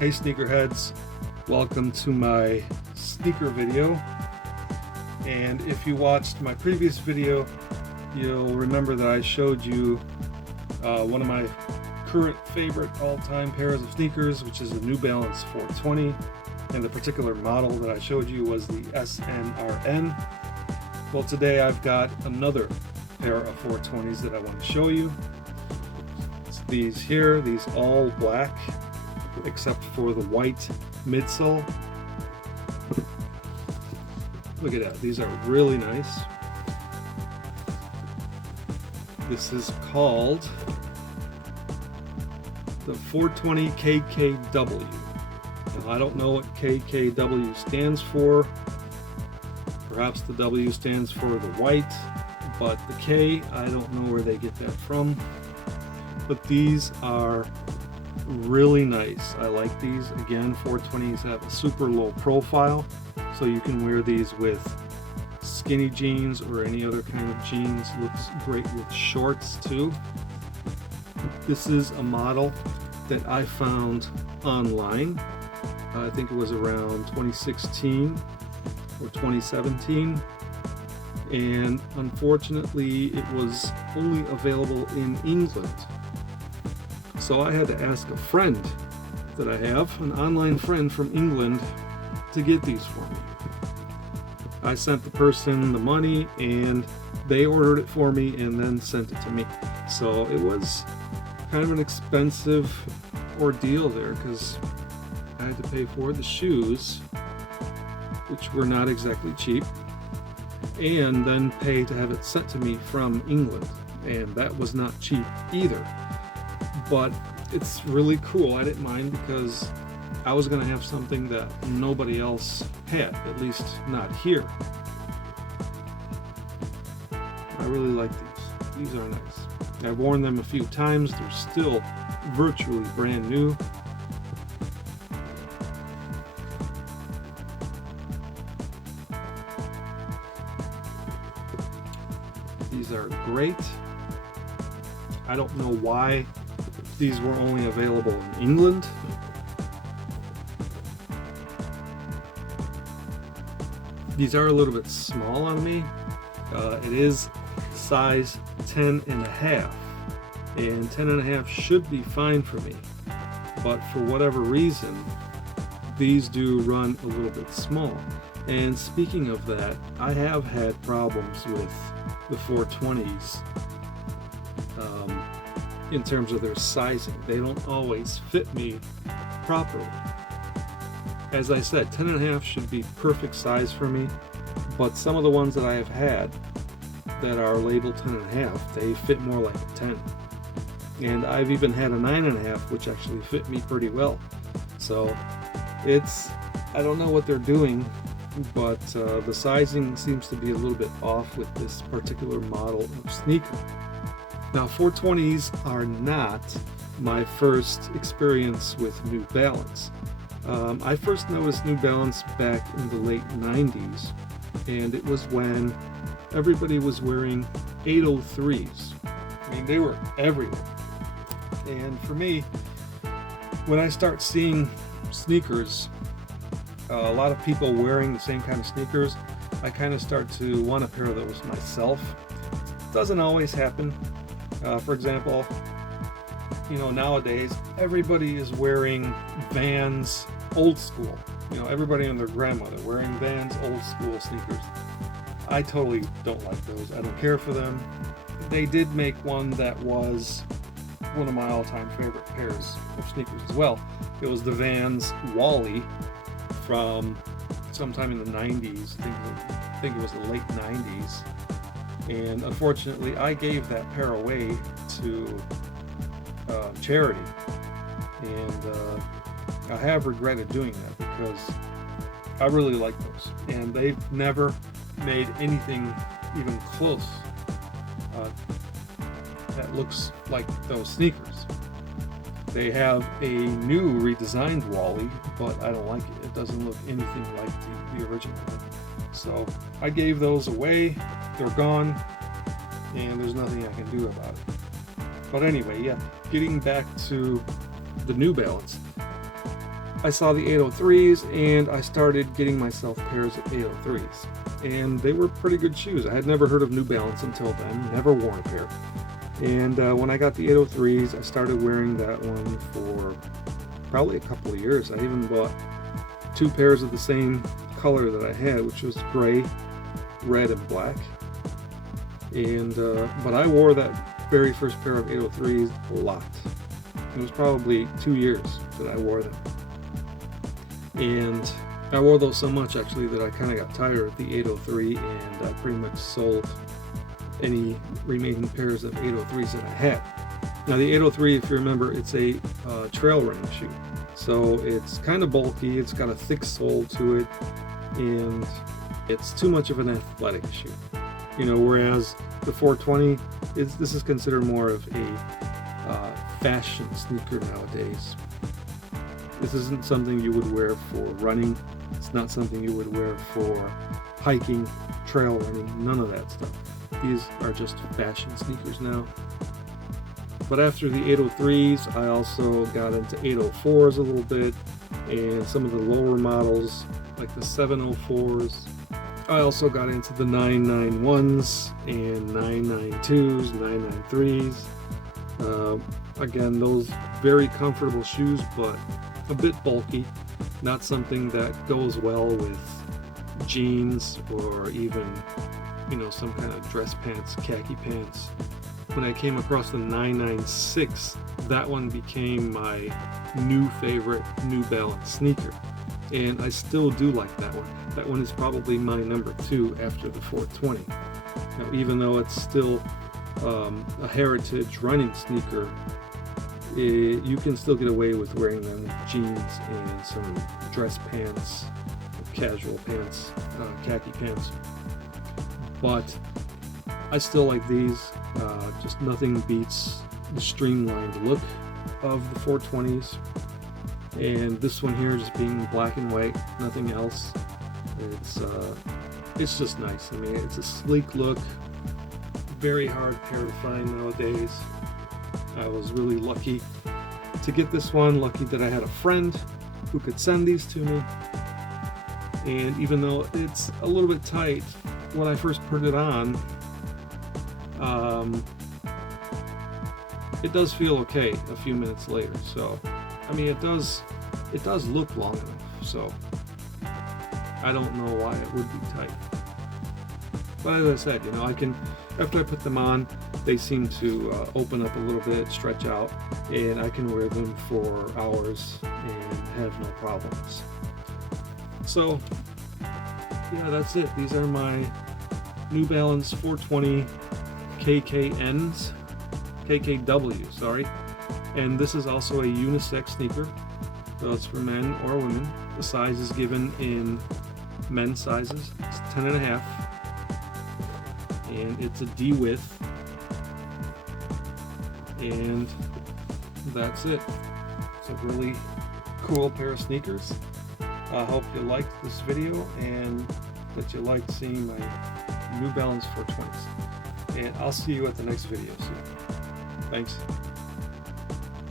Hey sneakerheads, welcome to my sneaker video. And if you watched my previous video, you'll remember that I showed you one of my current favorite all-time pairs of sneakers, which is the New Balance 420, and the particular model that I showed you was the SNRN. Well, today I've got another pair of 420s that I want to show you. It's these here, these all black, except for the white midsole. Look at that, these are really nice. This is called the 420 KKW. Now, I don't know what KKW stands for. Perhaps the W stands for the white, but the K, I don't know where they get that from. But these are really nice. I like these. Again, 420s have a super low profile, so you can wear these with skinny jeans or any other kind of jeans. Looks great with shorts too. This is a model that I found online. I think it was around 2016 or 2017, and unfortunately it was only available in England. So I had to ask a friend that I have, an online friend from England, to get these for me. I sent the person the money and they ordered it for me and then sent it to me. So it was kind of an expensive ordeal there, because I had to pay for the shoes, which were not exactly cheap, and then pay to have it sent to me from England, and that was not cheap either. But it's really cool. I didn't mind, because I was going to have something that nobody else had, at least not here. I really like these. These are nice. I've worn them a few times. They're still virtually brand new. These are great. I don't know why these were only available in England. These are a little bit small on me. It is size 10 and a half, and 10 and a half should be fine for me. But for whatever reason, these do run a little bit small. And speaking of that, I have had problems with the 420s in terms of their sizing. They don't always fit me properly. As I said, 10 and a half should be perfect size for me, but some of the ones that I have had that are labeled 10 and a half, they fit more like a 10. And I've even had a 9 and a half, which actually fit me pretty well. So I don't know what they're doing, but the sizing seems to be a little bit off with this particular model of sneaker. Now, 420s are not my first experience with New Balance. I first noticed New Balance back in the late 90s, and it was when everybody was wearing 803s. I mean, they were everywhere. And for me, when I start seeing sneakers, a lot of people wearing the same kind of sneakers, I kind of start to want a pair of those myself. It doesn't always happen. For example, nowadays everybody is wearing Vans old school. Everybody and their grandmother wearing Vans old school sneakers. I totally don't like those. I don't care for them. They did make one that was one of my all-time favorite pairs of sneakers as well. It was the Vans Wally from sometime in the 90s. I think it was the late 90s. And unfortunately, I gave that pair away to charity. And I have regretted doing that, because I really like those. And they've never made anything even close that looks like those sneakers. They have a new redesigned Wally, but I don't like it. It doesn't look anything like the original one. So I gave those away. They're gone, and there's nothing I can do about it. But anyway, yeah, getting back to the New Balance. I saw the 803s and I started getting myself pairs of 803s. And they were pretty good shoes. I had never heard of New Balance until then, never worn a pair. And when I got the 803s, I started wearing that one for probably a couple of years. I even bought 2 pairs of the same color that I had, which was gray, red, and black. And but I wore that very first pair of 803s a lot. It was probably 2 years that I wore them. And I wore those so much actually that I kind of got tired of the 803, and I pretty much sold any remaining pairs of 803s that I had. Now the 803, if you remember, it's a trail running shoe. So it's kind of bulky, it's got a thick sole to it, and it's too much of an athletic shoe. You know, whereas the 420, this is considered more of a fashion sneaker nowadays. This isn't something you would wear for running. It's not something you would wear for hiking, trail running, none of that stuff. These are just fashion sneakers now. But after the 803s, I also got into 804s a little bit, and some of the lower models, like the 704s. I also got into the 991s and 992s, 993s. Again, those very comfortable shoes, but a bit bulky. Not something that goes well with jeans or even, you know, some kind of dress pants, khaki pants. When I came across the 996, that one became my new favorite New Balance sneaker. And I still do like that one. That one is probably my number 2 after the 420. Now, even though it's still a heritage running sneaker, you can still get away with wearing them with jeans and some dress pants, casual pants, khaki pants. But I still like these. Just nothing beats the streamlined look of the 420s. And this one here just being black and white, nothing else. It's just nice. I mean, it's a sleek look. Very hard pair to find nowadays. I was really lucky to get this one. Lucky that I had a friend who could send these to me. And even though it's a little bit tight when I first put it on, it does feel okay a few minutes later. So, I mean, it does look long enough. So, I don't know why it would be tight. But as I said, you know, after I put them on, they seem to open up a little bit, stretch out, and I can wear them for hours and have no problems. So, yeah, that's it. These are my New Balance 420 KKW, sorry. And this is also a unisex sneaker, so it's for men or women. The size is given in men's sizes. It's 10.5, and it's a D width. And that's it. It's a really cool pair of sneakers. I hope you liked this video and that you liked seeing my New Balance 420s. And I'll see you at the next video soon. Thanks.